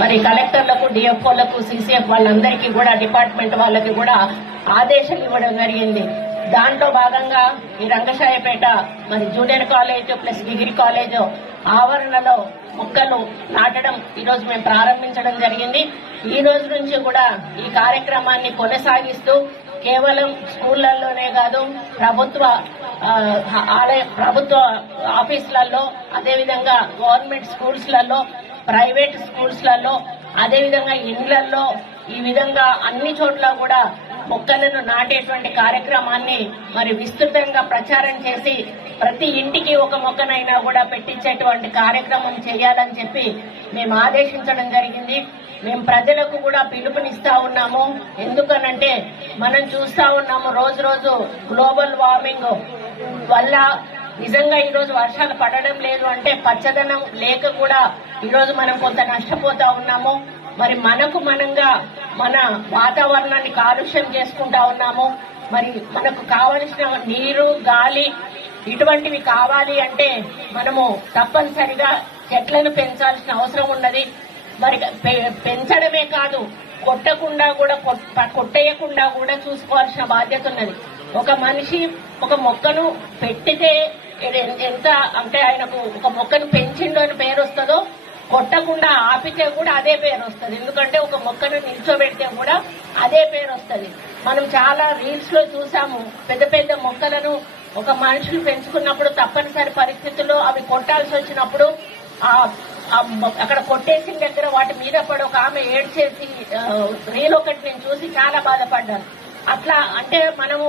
మరి కలెక్టర్లకు, డిఎఫ్ఓలకు, సిసిఎఫ్ వాళ్ళందరికీ కూడా డిపార్ట్మెంట్ వాళ్ళకి కూడా ఆదేశాలు ఇవ్వడం జరిగింది. దాంట్లో భాగంగా ఈ రంగశాయపేట మరి junior college plus degree college ఆవరణలో మొక్కలు నాటడం ఈరోజు మేము ప్రారంభించడం జరిగింది. ఈ రోజు నుంచి కూడా ఈ కార్యక్రమాన్ని కొనసాగిస్తూ కేవలం స్కూళ్లలోనే కాదు, ప్రభుత్వ ఆఫీసులలో, అదేవిధంగా గవర్నమెంట్ స్కూల్స్లలో, ప్రైవేట్ స్కూల్స్లలో, అదేవిధంగా ఇండ్లలో, ఈ విధంగా అన్ని చోట్ల కూడా మొక్కలను నాటేటువంటి కార్యక్రమాన్ని మరి విస్తృతంగా ప్రచారం చేసి ప్రతి ఇంటికి ఒక మొక్కనైనా కూడా పెట్టించేటువంటి కార్యక్రమం చేయాలని చెప్పి మేము ఆదేశించడం జరిగింది. మేము ప్రజలకు కూడా పిలుపునిస్తా ఉన్నాము. ఎందుకనంటే మనం చూస్తా ఉన్నాము రోజు రోజు గ్లోబల్ వార్మింగ్ వల్ల నిజంగా ఈరోజు వర్షాలు పడడం లేదు అంటే పచ్చదనం లేక కూడా ఈరోజు మనం కొంత నష్టపోతా ఉన్నాము. మరి మనకు మనంగా మన వాతావరణాన్ని కాలుష్యం చేసుకుంటా ఉన్నాము. మరి మనకు కావలసిన నీరు, గాలి ఇటువంటివి కావాలి అంటే మనము తప్పనిసరిగా చెట్లను పెంచాల్సిన అవసరం ఉన్నది. మరి పెంచడమే కాదు, కొట్టేయకుండా కూడా చూసుకోవాల్సిన బాధ్యత ఉన్నది. ఒక మనిషి ఒక మొక్కను పెట్టితే ఎంత అంటే ఆయనకు ఒక మొక్కను పెంచిండు అని పేరు వస్తుందో, కొట్టకుండా ఆపితే కూడా అదే పేరు వస్తుంది. ఎందుకంటే ఒక మొక్కను నిల్చోబెడితే కూడా అదే పేరు వస్తుంది. మనం చాలా రీల్స్ లో చూసాము, పెద్ద పెద్ద మొక్కలను ఒక మనుషులు పెంచుకున్నప్పుడు తప్పనిసరి పరిస్థితుల్లో అవి కొట్టాల్సి వచ్చినప్పుడు అక్కడ కొట్టేసిన దగ్గర వాటి మీద పడి ఒక ఆమె ఏడ్చేసి రీల్ ఒకటి నేను చూసి చాలా బాధపడ్డాను. అట్లా అంటే మనము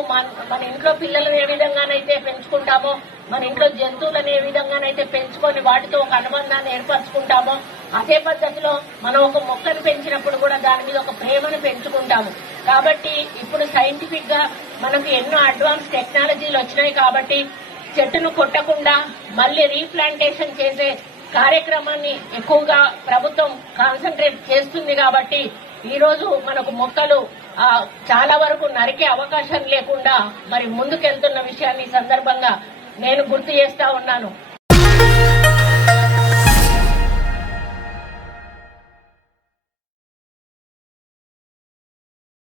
మన ఇంట్లో పిల్లలను ఏ విధంగానైతే పెంచుకుంటామో, మన ఇంట్లో జంతువులను ఏ విధంగానైతే పెంచుకొని వాటితో ఒక అనుబంధాన్ని ఏర్పరచుకుంటామో, అదే పద్ధతిలో మనం ఒక మొక్కను పెంచినప్పుడు కూడా దాని మీద ఒక ప్రేమను పెంచుకుంటాము. కాబట్టి ఇప్పుడు సైంటిఫిక్ గా మనకు ఎన్నో అడ్వాన్స్ టెక్నాలజీలు వచ్చినాయి. కాబట్టి చెట్టును కొట్టకుండా మళ్లీ రీప్లాంటేషన్ చేసే కార్యక్రమాన్ని ఎక్కువగా ప్రభుత్వం కాన్సన్ట్రేట్ చేస్తుంది. కాబట్టి ఈ రోజు మనకు మొక్కలు చాలా వరకు నరికే అవకాశం లేకుండా మరి ముందుకెళ్తున్న విషయాన్ని ఈ సందర్భంగా నేను గుర్తు చేస్తా ఉన్నాను.